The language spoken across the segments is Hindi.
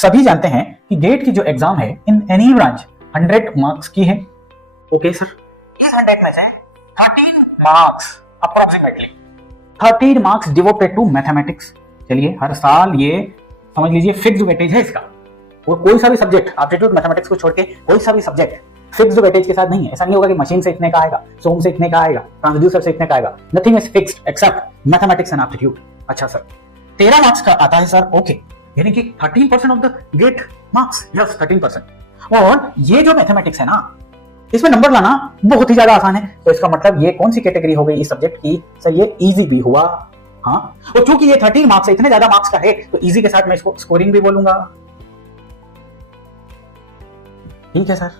सभी जानते हैं कि गेट की जो एग्जाम है इन एनी ब्रांच 100 मार्क्स की है। ओके सर, इस 100 में से 13 marks approximately 13 marks devoted to mathematics. चलिए, हर साल ये समझ लीजिए फिक्स्ड वेटेज है इसका। और कोई सा भी सब्जेक्ट, एप्टीट्यूड मैथमेटिक्स को छोड़ के कोई सा भी सब्जेक्ट फिक्स्ड वेटेज के साथ नहीं है। ऐसा नहीं होगा कि मशीन से इतने का आएगा, सोम से इतने का आएगा, ट्रांसड्यूसर से इतने का आएगा। Nothing is fixed except mathematics and aptitude. अच्छा सर, 13 मार्क्स का आता है सर। ओके, यानी कि 13% of the GATE marks, yes 13%। और ये जो मैथमेटिक्स है ना, इसमें नंबर लाना बहुत ही ज्यादा आसान है। तो इसका मतलब ये कौन सी कैटेगरी हो गई इस सब्जेक्ट की? सर ये इजी भी हुआ। हाँ, और चूंकि ये 13 मार्क्स है, इतने ज्यादा मार्क्स का है, तो इजी के साथ मैं इसको स्कोरिंग भी बोलूंगा। ठीक है सर,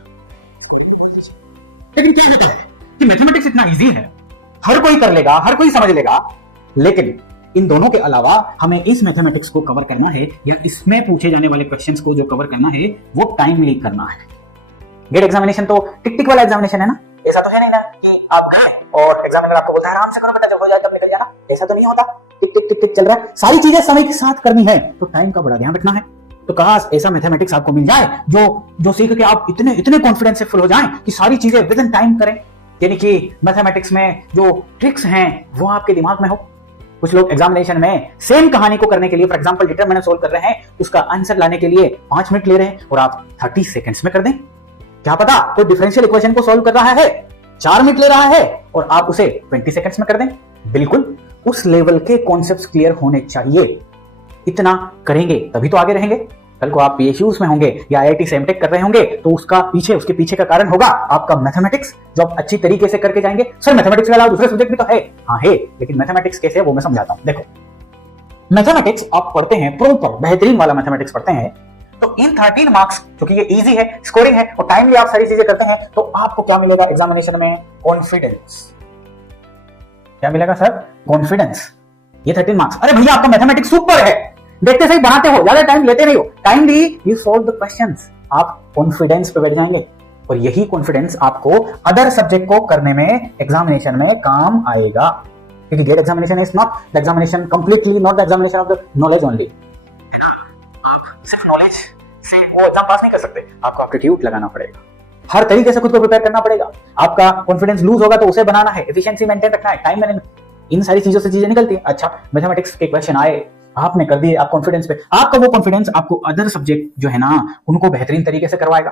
लेकिन क्या होता है कि मैथमेटिक्स इतना इजी है, हर कोई कर लेगा, हर कोई समझ लेगा, लेकिन इन दोनों के अलावा हमें इस मैथमेटिक्स को कवर करना है या इसमें पूछे जाने वाले क्वेश्चंस को जो कवर करना है वो टाइमली करना है। गेट एग्जामिनेशन तो टिक टिक वाला एग्जामिनेशन है ना। ऐसा तो है नहीं ना कि आप गए और एग्जामिनर आपको बोलता है आराम से करो बेटा, जब हो जाए तब निकल जाना। ऐसा तो नहीं होता। टिक टिक टिक टिक चल रहा है, सारी चीजें समय के साथ करनी है, तो टाइम का बड़ा ध्यान रखना है। तो काश ऐसा मैथमेटिक्स आपको मिल जाए जो सीख के आप इतने कॉन्फिडेंस से फुल हो जाएं कि सारी चीजें विद इन टाइम करें। यानी कि मैथमेटिक्स में जो ट्रिक्स हैं वो आपके दिमाग में हो। कुछ लोग एग्जामिनेशन में सेम कहानी को करने के लिए, फॉर एग्जांपल डिटरमिनेंट सोल्व कर रहे हैं, उसका आंसर लाने के लिए 5 मिनट ले रहे हैं और आप 30 सेकंड्स में कर दें। क्या पता कोई डिफरेंशियल इक्वेशन को सॉल्व कर रहा है, 4 मिनट ले रहा है और आप उसे 20 सेकंड्स में कर दें। बिल्कुल उस लेवल के कॉन्सेप्ट्स क्लियर होने चाहिए। इतना करेंगे तभी तो आगे रहेंगे। कल को आप पीएसयूज में होंगे या आईआईटी से एमटेक कर रहे होंगे तो उसके पीछे का कारण होगा आपका मैथमेटिक्स, जो आप अच्छी तरीके से करके जाएंगे। सर मैथमेटिक्स के अलावा दूसरे सब्जेक्ट भी तो है। हाँ है, लेकिन मैथमेटिक्स कैसे है वो मैं समझाता हूं। देखो, मैथमेटिक्स आप पढ़ते हैं, प्रॉपर बेहतरीन वाला मैथमेटिक्स पढ़ते हैं, तो इन 13 मार्क्स, क्योंकि ये इजी है, स्कोरिंग है और टाइमली आप सारी चीजें करते हैं, तो आपको क्या मिलेगा एग्जामिनेशन में? कॉन्फिडेंस। क्या मिलेगा सर? कॉन्फिडेंस। ये 13 मार्क्स। अरे भैया आपका मैथमेटिक्स सुपर है, देखते सही बनाते हो, ज्यादा टाइम लेते नहीं हो, timely you solve the questions. आप कॉन्फिडेंस पे बैठ जाएंगे और यही कॉन्फिडेंस आपको अदर सब्जेक्ट को करने में, एग्जामिनेशन में काम आएगा। क्योंकि GATE examination is not the examination completely, not the examination of the knowledge only. आप सिर्फ नॉलेज से वो एग्जाम पास नहीं कर सकते, आपको एप्टीट्यूड लगाना पड़ेगा, हर तरीके से खुद को प्रिपेयर करना पड़ेगा। आपका कॉन्फिडेंस लूज होगा तो उसे बनाना है, एफिशिएंसी मेंटेन रखना है, टाइम मैनेजमेंट, इन सारी चीजों से चीजें निकलती है। अच्छा, मैथमेटिक्स के क्वेश्चन आए, आपने कर दिए, आप कॉन्फिडेंस पे, आपका वो कॉन्फिडेंस आपको अदर सब्जेक्ट जो है ना उनको बेहतरीन तरीके से करवाएगा।